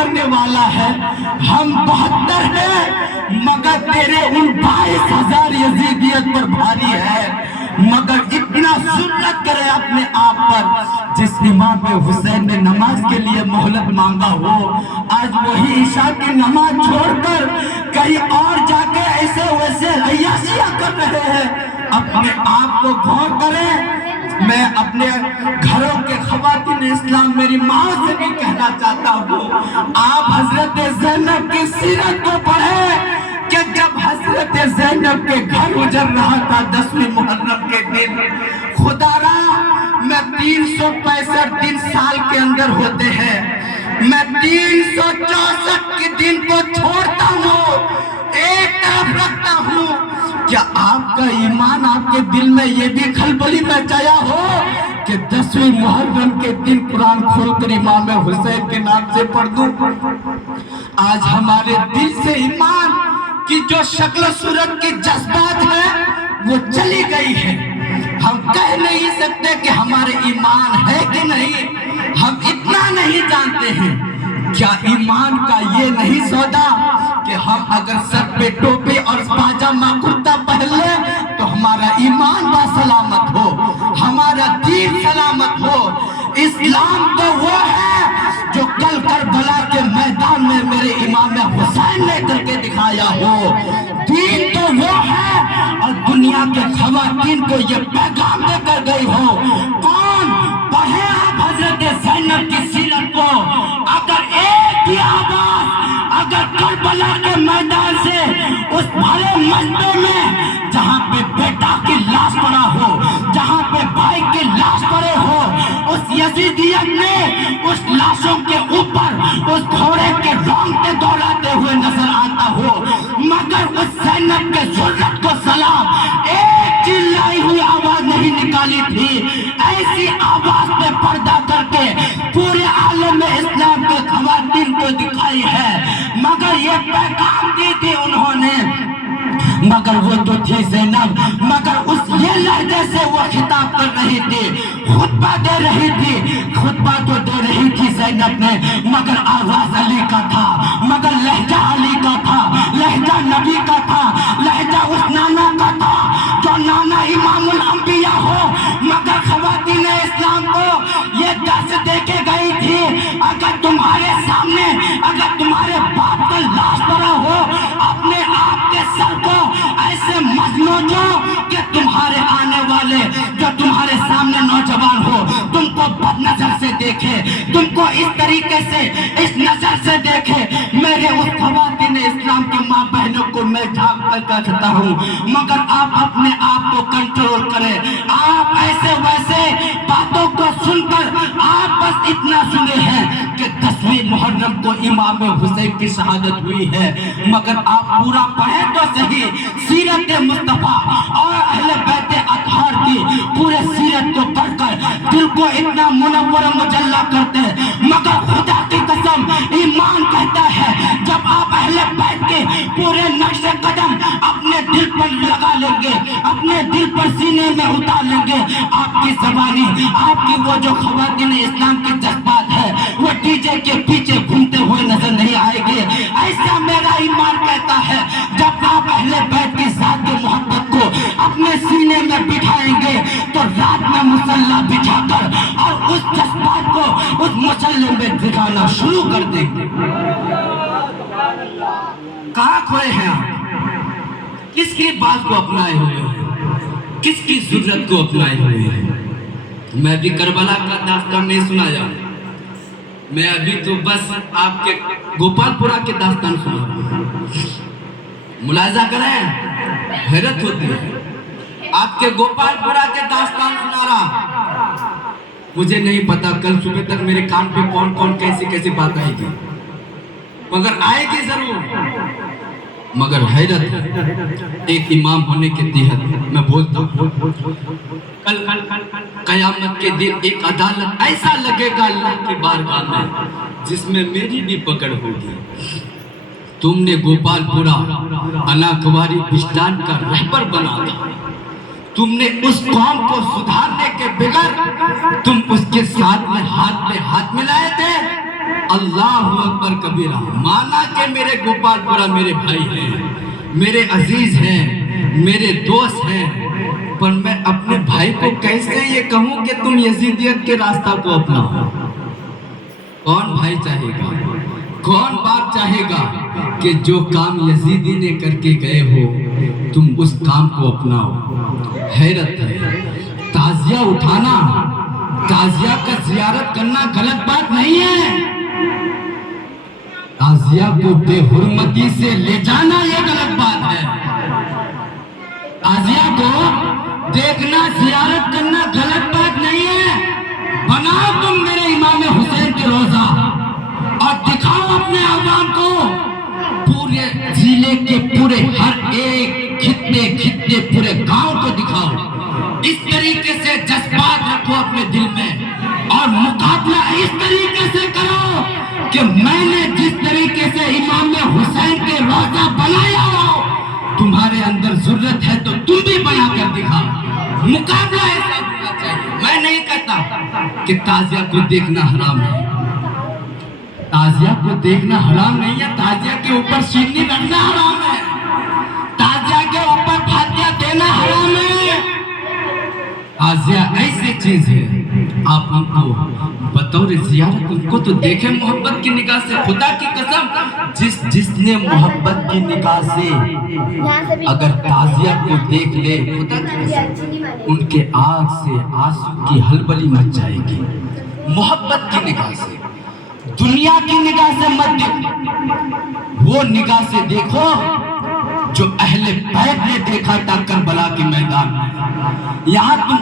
کرنے والا ہے. ہم 72 ہیں مگر تیرے ان 22,000 یزیدیت پر بھاری ہے. مگر اتنا ضرورت کرے اپنے آپ پر جس امام حسین نے نماز کے لیے مہلت مانگا ہو, آج وہی عشاء کی نماز چھوڑ کر کہیں اور جا کے ایسے ویسے عیاشیاں کر رہے ہیں. اپنے آپ کو غور کریں. میں اپنے گھروں کے خواتین اسلام میری ماں سے بھی کہنا چاہتا ہوں, آپ حضرت زینب کی سیرت کو پڑھیں کہ جب حضرت زینب کے گھر اجڑ رہا تھا 10ویں محرم کے دن, خدا را میں 365 دن سال کے اندر ہوتے ہیں, میں 364 کے دن کو چھوڑتا ہوں, ایک طرف رکھتا ہوں. کیا آپ کا ایمان آپ کے دل میں یہ بھی کھلبلی مچایا ہو کہ 10ویں محرم کے دن قرآن کھول کر امام حسین کے نام سے پڑھ دوں؟ آج ہمارے دل سے ایمان کی جو شکل و صورت کی جذبات ہے وہ چلی گئی ہے. ہم کہہ نہیں سکتے کہ ہمارے ایمان ہے کہ نہیں, ہم اتنا نہیں جانتے ہیں. کیا ایمان کا یہ نہیں سودا کہ ہم اگر سر پہ ٹوپی اور پاجامہ کرتا پہن لیں تو ہمارا ایمان با سلامت ہو, ہمارا دین سلامت ہو. اسلام تو وہ ہے جو کل کربلا کے میدان میں میرے امام حسین نے کر کے دکھایا ہو. دین تو وہ ہے اور دنیا کے خواتین کو یہ پیغام دے کر گئی ہو. کون پڑھے آپ حضرت زینب کی سیرت کو, اگر ایک ہی آواز اگر کربلا کے میدان سے اس بھرے مجمع میں جہاں پہ بیٹا کی لاش پڑا ہو, جہاں پہ بھائی کی لاش پڑے ہو, اس یزیدیت نے اس لاشوں کے اوپر اس گھوڑے کے رونگٹے دوڑاتے ہوئے نظر آتا ہو, مگر اس زینب کے ضرورت کو سلام ایک چلائی ہوئی آواز نہیں نکالی تھی. ایسی آواز پہ پردہ کر کے پورے عالم اسلام کے خواتین کو دکھائی ہے, مگر یہ پیغام دی تھی انہوں نے. مگر وہ تو تھی زینب, مگر اس یہ لہجے سے وہ خطاب کر رہی تھی, خطبہ دے رہی تھی. خطبہ تو دے رہی تھی زینب نے, مگر آواز علی کا تھا, مگر لہجہ علی کا تھا, لہجہ نبی کا تھا, لہجہ اس نانا کا تھا جو نانا امام الانبیاء ہو. مگر خواتین اسلام کو یہ درس دے کے گئی تھی, اگر تمہارے سامنے اگر تمہارے باپ کا لاش پڑا ہو, اپنے آپ کے سر کو ایسے مت نوچو کہ تمہارے آنے والے جو تمہارے سامنے نوجوان ہو تم کو بد نظر سے دیکھے, تم کو اس طریقے سے اس نظر سے دیکھے. میرے اس خواتین اسلام کی ماں بہنوں کو میں جھانک کر کہتا ہوں, مگر آپ اپنے آپ کو کنٹرول کریں. آپ ایسے ویسے باتوں کو سن کر آپ بس اتنا سنے ہیں کہ 10ویں محرم کو امام حسین کی شہادت ہوئی ہے, مگر آپ پورا پڑھیں تو صحیح سیرت مصطفیٰ اور اہل بیت اطہار کی پورے سیرت کو پڑھ کر دل کو اتنا منور مجلہ کرتے ہیں. مگر خدا کی قسم ایمان کہتا ہے جب آپ اہل بیت کے پورے نقش قدم اپنے دل پر لگا لیں گے, اپنے دل پر سینے میں اتار لیں گے, آپ کی زبانی آپ کی وہ جو خواتین اسلام کے جذبات ہے وہ ڈی جے کے پیچھے گھومتے ہوئے نظر نہیں آئے گے. ایسا میرا ایمان کہتا ہے جب آپ اہل بیت کی ذات کی محبت کو اپنے سینے میں بٹھائیں گے تو رات میں مصلی بچھا کر اور اس جذبات کو اس مصلی میں دکھانا شروع کر دیں گے. کہاں کھوئے ہیں آپ؟ کس کی بات کو اپنائے ہوئے ہیں, کس کی ضرورت کو اپنائے ہوئے ہیں؟ میں بھی کربلا کا داستان نہیں سنایا, میں ابھی تو بس آپ کے گوپال پورا کے داستان سنا رہا ہوں. ملاحظہ کریں, حیرت ہوتی ہے. آپ کے گوپال پورا کے داستان سنا رہا, مجھے نہیں پتا کل صبح تک میرے کان پہ کون کون کیسی کیسی بات آئے گی, مگر آئے گی ضرور. مگر حیرت ایک امام ہونے کے تحت میں بولتا ہوں, کل قیامت کے دن ایک عدالت ایسا لگے گا اللہ کی بارگاہ میں جس میں میری بھی پکڑ ہوگی. تم نے گوپال پورا اناکواری بشتان کا رہبر بنا تھا, تم نے اس قوم کو سدھارنے کے بغیر تم اس کے ساتھ میں ہاتھ ملائے تھے. اللہ اکبر کبیرہ. مانا کہ میرے گوپال پورا میرے بھائی ہیں, میرے عزیز ہیں, میرے دوست ہیں, پر میں اپنے بھائی کو کیسے یہ کہوں کہ تم یزیدیت کے راستہ کو اپناؤ؟ کون بھائی چاہے گا, کون باپ چاہے گا کہ جو کام یزیدی نے کر کے گئے ہو تم اس کام کو اپناؤ؟ حیرت ہے. تعزیہ اٹھانا, تعزیہ کا زیارت کرنا غلط بات نہیں ہے. تعزیہ کو بے حرمتی سے لے جانا یہ غلط بات ہے. تعزیہ کو دیکھنا, زیارت کرنا غلط بات نہیں ہے. بناؤ تم میرے امام حسین کے روزہ اور دکھاؤ اپنے عوام کو, پورے ضلع کے پورے ہر ایک خطے پورے گاؤں کو دکھاؤ. اس طریقے سے جذبات رکھو اپنے دل میں اور مقابلہ اس طریقے سے کرو کہ میں نے جس طریقے سے امام حسین کے روزہ بنایا ہو, تمہارے اندر ضرورت ہے تو تم بھی بنا کر دکھاؤ. مقابلہ ایسا ہونا چاہیے. میں نہیں کہتا کہ تعزیہ کو دیکھنا حرام ہے, تعزیہ کو دیکھنا حرام نہیں ہے. تعزیہ کے اوپر سینی رکھنا حرام ہے, تعزیہ کے اوپر فاتحہ دینا حرام ہے. تعزیہ ایسی چیز ہے, آپ ان کو بطور زیارت ان کو تو دیکھیں محبت کی نگاہ سے. خدا کی قسم, جس نے محبت کی نگاہ سے اگر تعزیہ کو دیکھ لے, خدا کی قسم ان کے آنکھ سے آنسو کی ہلبلی مچ جائے گی. محبت کی نگاہ سے, دنیا کی نگاہ سے مت دیکھو, وہ نگاہ سے دیکھو جو اہل بیت نے دیکھا تھا کربلا کے میدان میں. یہاں تم